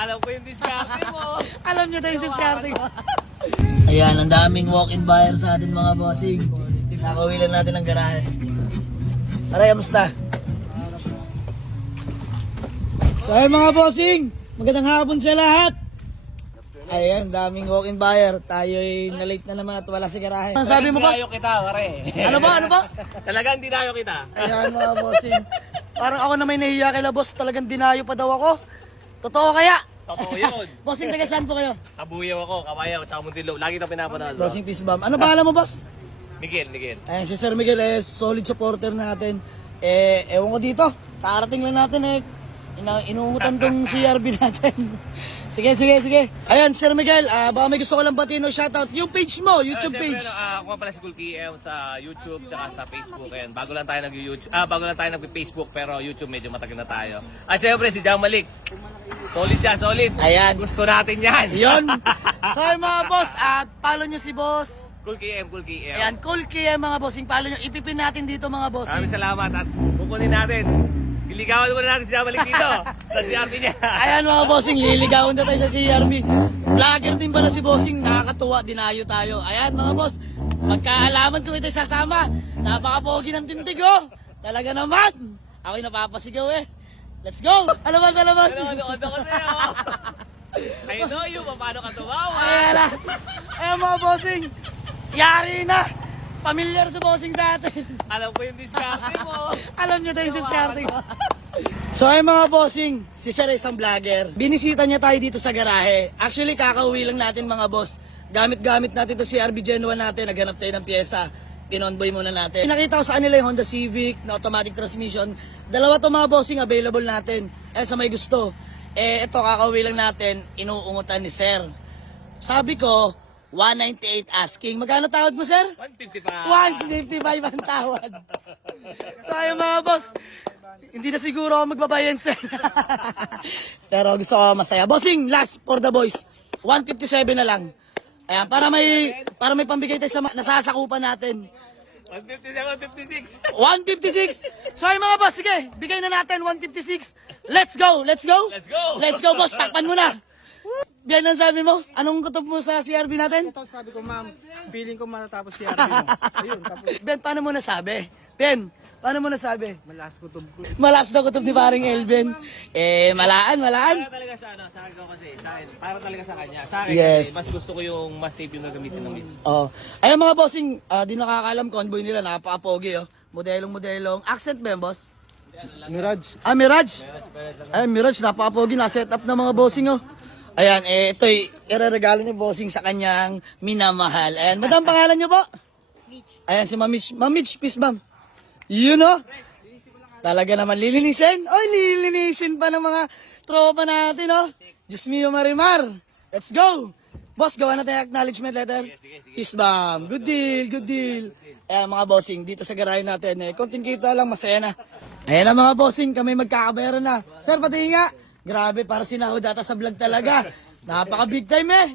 Alam ko yung diskarte mo. Alam niyo tayo yung diskarte ko. Ayan, ang daming walk-in buyer sa atin mga bossing. Nakawilan natin ang garahe. Aray, kamusta? So ayun mga bossing, magandang hapon sa lahat. Ayan, daming walk-in buyer. Tayo'y na-late na naman at wala sa garahe. Ano sabi mo, boss? Dinayo kita, pare. Ano ba? Talagang dinayo kita. Ayan mga bossing. Parang ako na may nahiya kay boss. Talagang dinayo pa daw ako. Totoo kaya? Totoo yun. Bossing, taga saan po kayo? Kabuyaw ako, Kabayaw, tsaka Muntinlup. Lagi ito pinapanood. Bossing Peace Bomb. Ano pangalan mo, boss? Miguel. Ayan, si Sir Miguel solid supporter natin. Ewan ko dito. Karating lang natin inuungutan tong CRB natin. Sige. Ayan, Sir Miguel, baka may gusto ko lang batiin o shoutout. Yung page mo, YouTube page. Ako nga pala si Cool KM sa YouTube tsaka sa Facebook. Ayan, bago lang tayo nag-Facebook pero YouTube medyo matagal na tayo. At syempre si Jamalik. Solid. Ayan. Gusto natin yan. Yun. So mga boss, follow nyo si boss. Cool KM. Ayan, Cool KM mga bossing. Follow nyo. Ipipin natin dito mga bossing. Maraming salamat at kukunin natin. Iligawan muna natin si Jamalik dito sa CRB niya. Ayan mga bossing, liligawan na tayo sa CRB. Vlogger din pala si bossing, nakakatuwa, dinayo tayo. Ayan mga boss, magkaalaman ko ito sasama. Napaka-pogi ng tindig oh. Talaga naman. Ako'y napapasigaw eh. Let's go! Alabas! Ano kasi oh. I know you, paano ka tumawa? Ayan na. Ayan mga bossing, yari na. Pamilyar sa bossing sa atin. Alam ko yung diskarte mo. Alam niyo tayo yung diskarte ko. So ay mga bossing, si Sir isang vlogger. Binisita niya tayo dito sa garahe. Actually kakauwi lang natin mga boss. Gamit natin to si RB Gen 1 natin. Naghanap tayo ng pyesa. Pinonboy muna natin. Nakita ko sa kanila yung Honda Civic na automatic transmission. Dalawa to mga bossing available natin. Sa may gusto. Ito kakauwi lang natin. Inuungutan ni Sir. Sabi ko, 198 asking. Magkano tawad mo, sir? 155. 155 ang tawad. So ayun mga boss, hindi na siguro ako magbabayan, sir. Pero gusto ko masaya. Bossing, last for the boys. 157 na lang. Ayan, para may pambigay tayo sa nasasakupan natin. 157, 156. So ayun mga boss, sige, bigay na natin 156. Let's go. Let's go. Let's go, boss. Takpan mo na. Bian, ang sabi mo? Anong kutob mo sa CRB natin? Ito sabi ko, ma'am, feeling ko matatapos si RB mo. Ayun, tapos Ben, paano mo nasabi? Ben, paano mo nasabi? malas ko to. Malas na kutob ni paring Elben. Malaan. Para talaga sa sa akin ko kasi, sa akin, para talaga sa kanya. Sa akin Yes. kasi, mas gusto ko yung mas safe yung gagamitin ng miss. Oh. Ayun mga bossing, di nakakaalam convoy nila, napaka-pogi oh. Modelong. Accent ba yan, boss? Mirage. Mirage. Ay, Mirage, napaka-pogi, na-set up ng mga bossing oh. Ayan, ito'y ireregalo ni bossing sa kanyang minamahal. Ayan, madam, pangalan niyo po? Ayan, si Ma'am Mitch, peace bomb. You know? Talaga naman lilinisin. Oy, lilinisin pa ng mga tropa natin, oh. Diyos mio marimar. Let's go. Boss, gawa na tayo acknowledgement letter. Peace bomb. Good deal. Ayan, mga bossing, dito sa garahe natin, konting kita lang, masaya na. Ayan na mga bossing, kami magkakabayaran na. Sir, pati nga. Grabe, para sinahod ata sa vlog talaga. Napaka big time eh.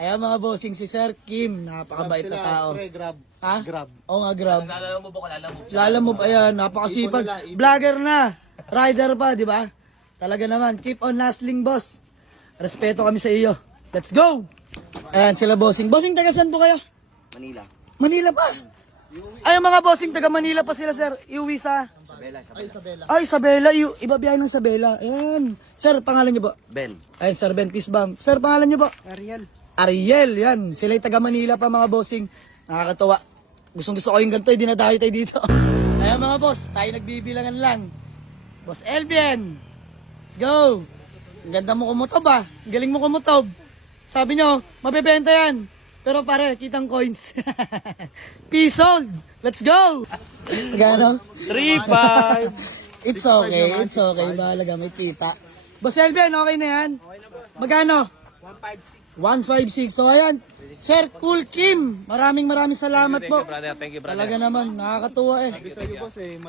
Ayan mga bossing, si Sir Kim, napakabait na tao. Grab. Ha? Grab. Oo nga, grab. Lalamove ako, lalamove. Lalamove, ayan, napakasipag. Vlogger na. Rider pa, di ba? Talaga naman, keep on hustling, boss. Respeto kami sa iyo. Let's go! Ayan sila bossing. Bossing, taga saan po kayo? Manila pa. Ay, mga bossing, taga Manila pa sila, sir. Iuwi sa... Isabela. Ibabiyahe ng Isabela. Ayan. Sir, pangalan niyo po? Ben. Ay, Sir Ben, peace bomb. Sir, pangalan niyo po? Ariel, yan. Sila'y taga Manila pa, mga bossing. Nakakatawa. Gusto ko yung ganito, dinadayo tayo dito. Ayan mga boss, tayo nagbibilangan lang. Boss Elvin, let's go. Ang ganda mo kumutob ah. Ang galing mo kumutob. Sabi nyo, mabebenta yan. Pero pare, kitang coins. Peace on. Let's go. Magkano? 3-5. It's okay. Mahalaga, may kita. Boss Elvin, okay na yan? Magkano? 156. So ayan, Sir Cool Kim, maraming salamat po. Thank you, brother. Talaga naman, nakakatuwa eh.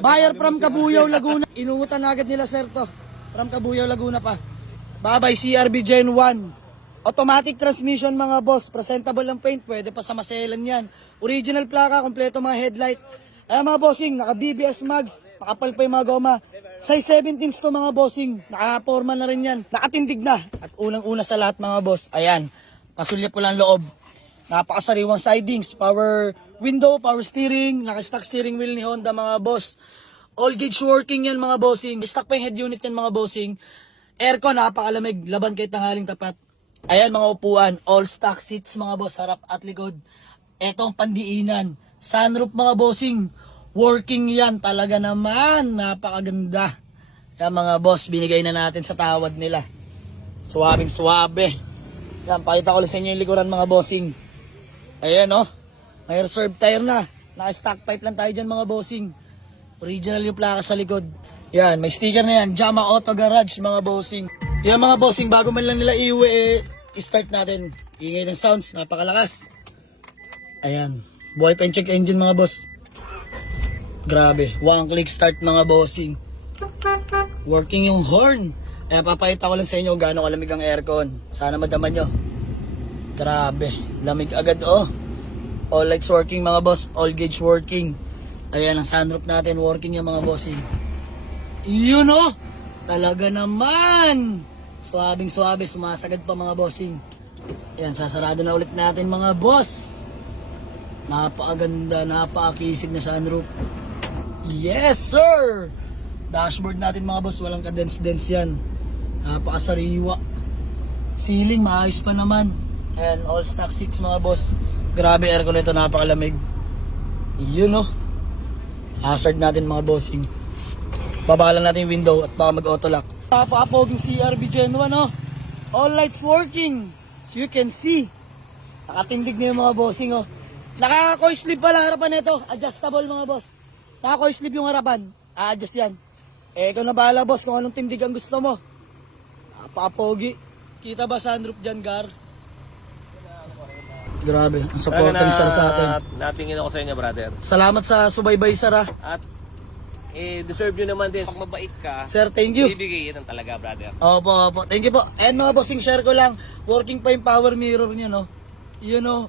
Buyer from Kabuyaw, Laguna. Inuutan na agad nila, sir, to. From Kabuyaw, Laguna pa. Bye-bye, CRB Gen 1. Automatic transmission, mga boss. Presentable ang paint, pwede pa sa maselan yan. Original plaka, kompleto mga headlight. Ayan mga bossing, naka BBS mags, nakapal pa yung mga goma. Size 17s to mga bossing, naka-forma na rin yan, nakatindig na. At unang-una sa lahat mga boss, ayan, pasulya po lang loob. Napakasariwang sidings, power window, power steering, naka-stock steering wheel ni Honda mga boss. All gauge working yan mga bossing, stock pa yung head unit yan mga bossing. Aircon, napakalamig, laban kahit tanghaling tapat. Ayan mga upuan, all stock seats mga boss, harap at likod. Etong pandiinan, sunroof mga bossing, working yan talaga naman, napakaganda. Yan mga boss, binigay na natin sa tawad nila. Suwabing suwabe. Yan, pakita ko lang sa inyo yung likuran mga bossing. Ayan oh, may reserve tire na, naka-stock pipe lang tayo dyan mga bossing. Original yung plaka sa likod. Yan, may sticker na yan, Jama Auto Garage mga bossing. Yan mga bossing, bago man lang nila iuwi, i-start natin. Ingay ng sounds, napakalakas. Ayan, buhay pa yung check engine mga boss. Grabe, one click start mga bossing. Working yung horn. Kaya papakita ko lang sa inyo gaano kalamig ang aircon. Sana madaman nyo. Grabe, lamig agad oh. All lights working mga boss, all gauge working. Ayan ang sunroof natin, working yung mga bossing. Yun oh, talaga naman. Suwabing suwabe, sumasagad pa mga bossing. Ayan, sasarado na ulit natin mga boss. Napakaganda, napakakisig na sunroof. Yes sir! Dashboard natin mga boss, walang kadens-dens yan. Napakasariwa. Ceiling, maayos pa naman. And all stock seats mga boss. Grabe aircon nito, napakalamig. Yun oh. Hazard natin mga bossing. Babalan natin yung window at baka mag-auto lock. Napakapoging CRV Gen 1 oh. All lights working. So you can see. Nakatindig na yung mga bossing oh. Naka-coil sleeve pala harapan nito. Adjustable mga boss. Naka-coil sleeve yung harapan. A-adjust yan. Eh, ikaw na bahala boss kung anong tindig ang gusto mo. Napaka-pogi. Kita ba sunroof dyan, Gar? Grabe, ang support ni sir sa atin. Natingin ako sa inyo, brother. Salamat sa subaybay, sir ah. At deserve nyo naman din. Pag mabait ka, Sir, thank you. ibigay yan talaga, brother. Opo, opo. Thank you po. And mga bossing, share ko lang. Working pa yung power mirror nyo, no? Yun, no?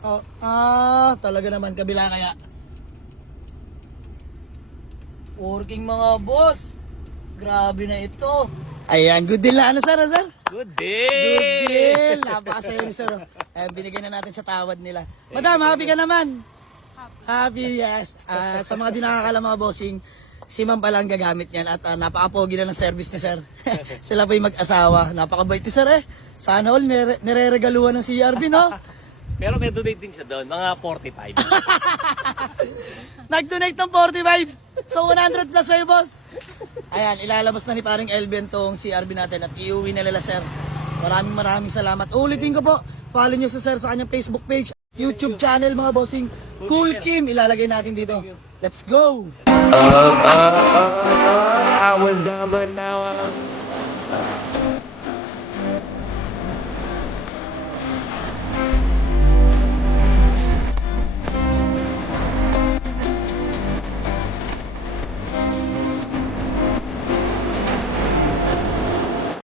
Oh, talaga naman. Kabila kaya. Working mga boss. Grabe na ito. Ayan, good deal na ano, sir, sir? Good day! Good deal. Napakasayo ni sir. Ayan, binigay na natin sa tawad nila. Madam, happy ka naman? Happy, yes. Sa mga di nakakala mga bossing, si ma'am pala ang gagamit niyan at napaka-pogi na ng service ni sir. Sila pa yung mag-asawa. Napakabait ni sir eh. Sana all nire-regaluhan ng CRV, no? Pero may donate din siya doon, mga 45. Nag-donate ng 45. So 100 plus sa'yo, boss. Ayan, ilalabas na ni paring Elben tong CRV natin at iuwi na nila, sir. Maraming salamat. Ulitin ko po, follow nyo sa sir sa kanyang Facebook page, YouTube channel mga bossing. Cool Kim, ilalagay natin dito. Let's go! I was down, but now I'm